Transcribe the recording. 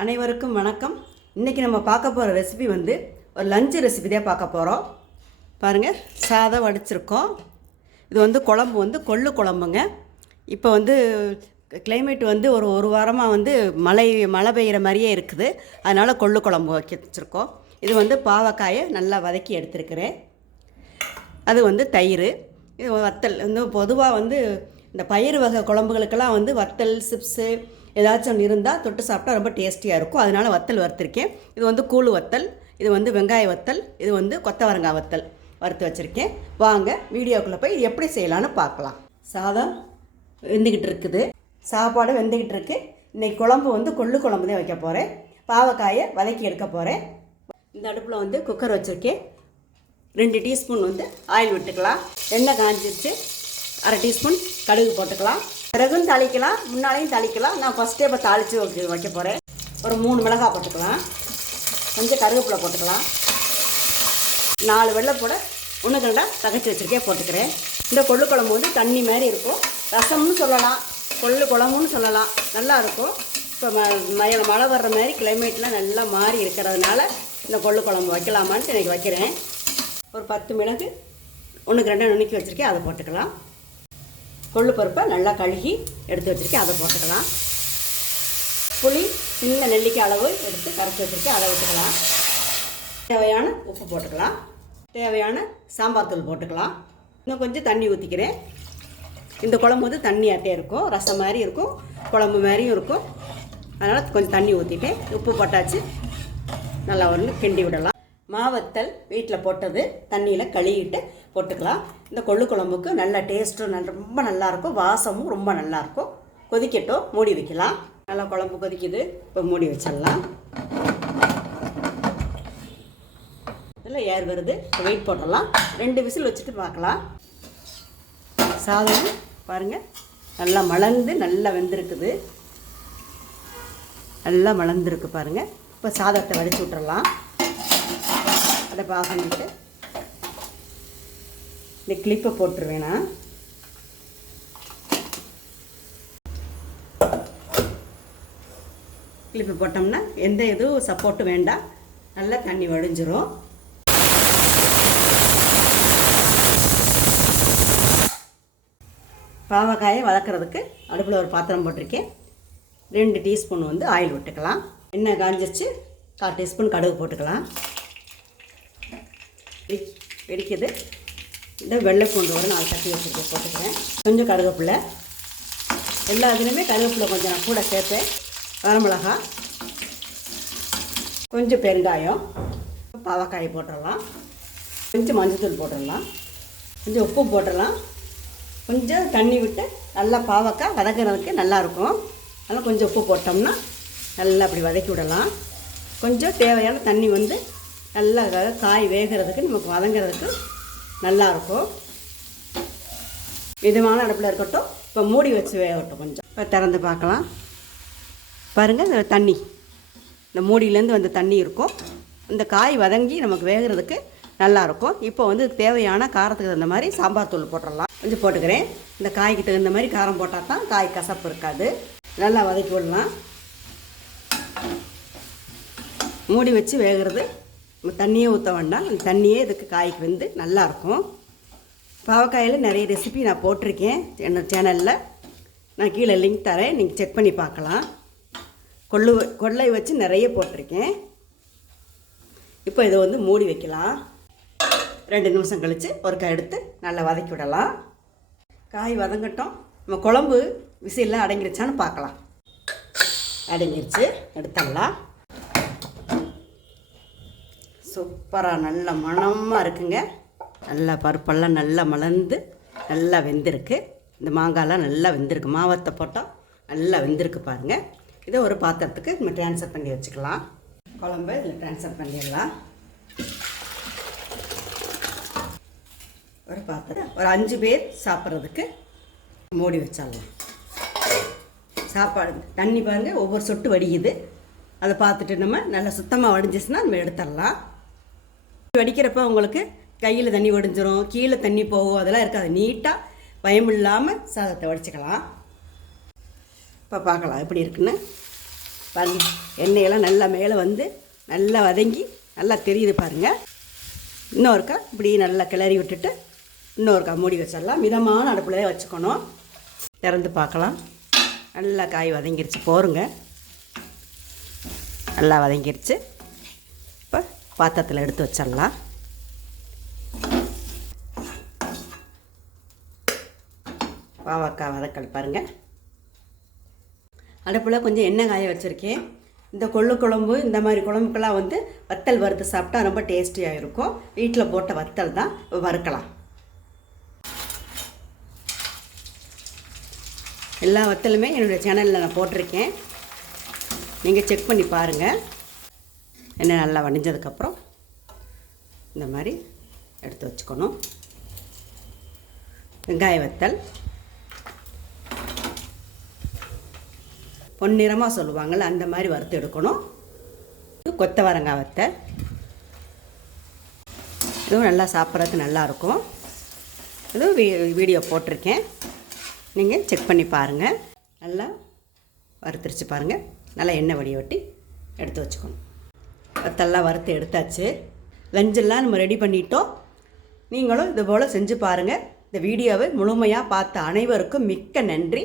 அனைவருக்கும் வணக்கம். இன்றைக்கி நம்ம பார்க்க போகிற ரெசிபி வந்து ஒரு லஞ்சு ரெசிபி தான் பார்க்க போகிறோம். பாருங்கள், சாதம் வடிச்சிருக்கோம். இது வந்து குழம்பு வந்து கொள்ளு குழம்புங்க. இப்போ வந்து கிளைமேட் வந்து ஒரு வாரமாக வந்து மழை பெய்கிற மாதிரியே இருக்குது. அதனால் கொள்ளு குழம்பு வச்சிருக்கோம். இது வந்து பாவக்காயை நல்லா வதக்கி எடுத்துருக்கிறேன். அது வந்து தயிர், இது வத்தல். வந்து பொதுவாக வந்து இந்த பயிர் வகை குழம்புகளுக்கெல்லாம் வந்து வத்தல் சிப்ஸு ஏதாச்சும் ஒன்று இருந்தால் தொட்டு சாப்பிட்டா ரொம்ப டேஸ்டியாக இருக்கும். அதனால் வத்தல் வறுத்துருக்கேன். இது வந்து கூழு வத்தல், இது வந்து வெங்காய வத்தல், இது வந்து கொத்தவரங்காய் வத்தல் வறுத்து வச்சுருக்கேன். வாங்க வீடியோக்குள்ளே போய் இது எப்படி செய்யலான்னு பார்க்கலாம். சாதம் வெந்துக்கிட்டு இருக்குது, சாப்பாடு வெந்துக்கிட்டு இருக்குது. இன்றைக்கி குழம்பு வந்து கொள்ளு குழம்பு தான் வைக்க போகிறேன். பாவக்காயை வதக்கி எடுக்க போகிறேன். இந்த அடுப்பில் வந்து குக்கர் வச்சுருக்கேன். 2 டீஸ்பூன் வந்து ஆயில் விட்டுக்கலாம். எண்ணெய் காஞ்சிருச்சு. 1/2 டீஸ்பூன் கடுகு போட்டுக்கலாம். பிறகும் தாளிக்கலாம், முன்னாலேயும் தாளிக்கலாம். நான் ஃபஸ்ட்டே இப்போ தாளித்து வைக்க போகிறேன். ஒரு 3 மிளகாய் போட்டுக்கலாம். கொஞ்சம் கருவேப்பிலை போட்டுக்கலாம். 4 வெள்ளைப்பூடை 1 தகச்சி வச்சுருக்கே போட்டுக்கிறேன். இந்த கொள்ளு குழம்பு வந்து தண்ணி மாதிரி இருக்கும். ரசம்னு சொல்லலாம், கொள்ளு குழம்புன்னு சொல்லலாம். நல்லா இருக்கும். இப்போ மழை வர்ற மாதிரி கிளைமேட்டில் நல்லா மாறி இருக்கிறதுனால இந்த கொள்ளு குழம்பு வைக்கலாமான்ட்டு இன்றைக்கி வைக்கிறேன். ஒரு 10 மிளகு 1 நுணுக்கி வச்சுருக்கேன், அதை போட்டுக்கலாம். கொள்ளு பருப்பை நல்லா கழுகி எடுத்து வச்சுருக்கேன், அதை போட்டுக்கலாம். புளி சின்ன நெல்லிக்காய் அளவு எடுத்து கரைச்சி வச்சுருக்கேன், அதை விட்டுக்கலாம். தேவையான உப்பு போட்டுக்கலாம். தேவையான சாம்பார் தூள் போட்டுக்கலாம். இன்னும் கொஞ்சம் தண்ணி ஊற்றிக்கிறேன். இந்த குழம்பு வந்து தண்ணியாட்டே இருக்கும், ரசம் மாதிரி இருக்கும், குழம்பு மாதிரியும் இருக்கும். அதனால் கொஞ்சம் தண்ணி ஊற்றிட்டேன். உப்பு போட்டாச்சு, நல்லா கிண்டி விடலாம். மாவத்தல் வீட்டில் போட்டது தண்ணியில் கழுவிட்டு போட்டுக்கலாம். இந்த கொள்ளு குழம்புக்கு நல்ல டேஸ்ட்டும் ரொம்ப நல்லாயிருக்கும், வாசமும் ரொம்ப நல்லாயிருக்கும். கொதிக்கட்டும், மூடி வைக்கலாம். நல்லா குழம்பு கொதிக்குது, இப்போ மூடி வச்சிடலாம். இதில் ஏர் வருது, வெயிட் போட்டுடலாம். 2 விசில் வச்சுட்டு பார்க்கலாம். சாதம் பாருங்கள், நல்லா மலர்ந்து நல்லா வெந்திருக்குது. நல்லா மலர்ந்துருக்கு பாருங்கள். இப்போ சாதத்தை வடித்து விட்டுறலாம். அதை பண்ணிட்டு இந்த கிளிப்பை போட்டுருவேனா. கிளிப்பை போட்டோம்னா எந்த இதுவும் சப்போர்ட்டும் வேண்டாம், நல்லா தண்ணி வடிஞ்சிரும். பாவக்காயை வதக்கிறதுக்கு அடுப்பில் ஒரு பாத்திரம் போட்டிருக்கேன். 2 டீஸ்பூன் வந்து ஆயில் விட்டுக்கலாம். எண்ணெய் காஞ்சிருச்சு. 1/4 டீஸ்பூன் கடுகு போட்டுக்கலாம். வெடிக்குது. இந்த வெள்ளை பூண்டு ஒரு 4 தட்டி வச்சுட்டு போட்டுக்கிறேன். கொஞ்சம் கருவேப்பிலை, எல்லா இதுலேயுமே கருவேப்பிலை கொஞ்சம் நான் கூட சேர்த்தேன். வரமிளகா, கொஞ்சம் பெருங்காயம், பாவக்காயை போட்டுடலாம். கொஞ்சம் மஞ்சத்தூள் போட்டுடலாம். கொஞ்சம் உப்பு போட்டுடலாம். கொஞ்சம் தண்ணி விட்டு நல்லா பாவக்காய் வதக்கிறதுக்கு நல்லாயிருக்கும். அதனால் கொஞ்சம் உப்பு போட்டோம்னா நல்லா அப்படி வதக்கி விடலாம். கொஞ்சம் தேவையான தண்ணி வந்து நல்லா காய் வேகிறதுக்கு நமக்கு வதங்கிறதுக்கு நல்லாயிருக்கும். மிதமான அடுப்பில் இருக்கட்டும். இப்போ மூடி வச்சு வேகட்டும். கொஞ்சம் இப்போ திறந்து பார்க்கலாம். பாருங்கள், இந்த தண்ணி, இந்த மூடியிலேருந்து வந்த தண்ணி இருக்கும். இந்த காய் வதங்கி நமக்கு வேகிறதுக்கு நல்லாயிருக்கும். இப்போ வந்து தேவையான காரத்துக்கு தகுந்த மாதிரி சாம்பார் தூள் போட்டுடலாம். கொஞ்சம் போட்டுக்கிறேன். இந்த காய்க்கு தகுந்த மாதிரி காரம் போட்டால் தான் காய் கசப்பு இருக்காது. நல்லா வதக்கி விடலாம். மூடி வச்சு வேகிறது. தண்ணியே ஊற்ற வேண்டாம், அந்த தண்ணியே இதுக்கு காய்க்கு வந்து நல்லாயிருக்கும். பாவக்காயில் நிறைய ரெசிபி நான் போட்டிருக்கேன் என்னோட சேனலில். நான் கீழே லிங்க் தரேன், நீங்கள் செக் பண்ணி பார்க்கலாம். கொள்ளை வச்சு நிறைய போட்டிருக்கேன். இப்போ இதை வந்து மூடி வைக்கலாம். 2 நிமிஷம் கழித்து ஒரு காய் எடுத்து நல்லா வதக்கி விடலாம். காய் வதங்கட்டும். நம்ம குழம்பு விசில்லாம் அடங்கிருச்சான்னு பார்க்கலாம். அடங்கிருச்சு, எடுத்துடலாம். சூப்பராக நல்ல மணமாக இருக்குங்க. நல்லா பருப்பெல்லாம் நல்லா மலர்ந்து நல்லா வெந்திருக்கு. இந்த மாங்காய்லாம் நல்லா வெந்திருக்கு. மாவத்தை போட்டால் நல்லா வெந்திருக்கு பாருங்கள். இதை ஒரு பாத்திரத்துக்கு நம்ம ட்ரான்ஸ்ஃபர் பண்ணி வச்சுக்கலாம். குழம்பு இதில் ட்ரான்ஸ்ஃபர் பண்ணிடலாம். ஒரு பாத்திரம் ஒரு 5 பேர் சாப்பிட்றதுக்கு மூடி வச்சிடலாம். சாப்பாடு தண்ணி பாருங்கள் ஒவ்வொரு சொட்டு வடிக்குது. அதை பார்த்துட்டு நம்ம நல்லா சுத்தமாக வடிஞ்சிச்சுன்னா நம்ம எடுத்துடலாம். வடிக்கிறப்ப உங்களுக்கு கையில் தண்ணி வடிஞ்சிரும், கீழே தண்ணி போகும், அதெல்லாம் இருக்காது. நீட்டாக பயம் இல்லாமல் சாதத்தை வடிச்சுக்கலாம். இப்போ பார்க்கலாம் எப்படி இருக்குன்னு. பாருங்கள் எண்ணெயெல்லாம் நல்லா மேலே வந்து நல்லா வதங்கி நல்லா தெரியுது பாருங்கள். இன்னொருக்கா இப்படி நல்லா கிளறி விட்டுட்டு இன்னொருக்கா மூடி வச்சிடலாம். மிதமான அடுப்புலேயே வச்சுக்கணும். திறந்து பார்க்கலாம். நல்லா காய் வதங்கிருச்சு போருங்க. நல்லா வதங்கிருச்சு. இப்போ பாத்திரத்தில் எடுத்து வச்சிடலாம். பாவக்காய் வதக்கல் பாருங்கள். அடுப்பில் கொஞ்சம் எண்ணெய் காய வச்சுருக்கேன். இந்த கொள்ளு குழம்பு இந்த மாதிரி குழம்புக்கெல்லாம் வந்து வத்தல் வறுத்து சாப்பிட்டா ரொம்ப டேஸ்டியாக இருக்கும். வீட்டில் போட்ட வத்தல் தான் வறுக்கலாம். எல்லா வத்தலுமே என்னுடைய சேனலில் நான் போட்டிருக்கேன். நீங்கள் செக் பண்ணி பாருங்கள். எண்ணெய் நல்லா வடிஞ்சதுக்கப்புறம் இந்த மாதிரி எடுத்து வச்சுக்கணும். வெங்காய வத்தல் பொன்னிறமாக சொல்லுவாங்கள்ல அந்த மாதிரி வறுத்து எடுக்கணும். இது கொத்தவரங்காய் வத்தல். இதுவும் நல்லா சாப்பிட்றதுக்கு நல்லாயிருக்கும். இதுவும் வீடியோ போட்டிருக்கேன். நீங்கள் செக் பண்ணி பாருங்கள். நல்லா வறுத்துருச்சு பாருங்கள். நல்லா எண்ணெய் வடிகட்டி எடுத்து வச்சுக்கணும். வத்தெல்லாம் வறுத்து எடுத்தாச்சு. லஞ்செல்லாம் நம்ம ரெடி பண்ணிட்டோம். நீங்களும் இது போல் செஞ்சு பாருங்கள். இந்த வீடியோவை முழுமையாக பார்த்த அனைவருக்கும் மிக்க நன்றி.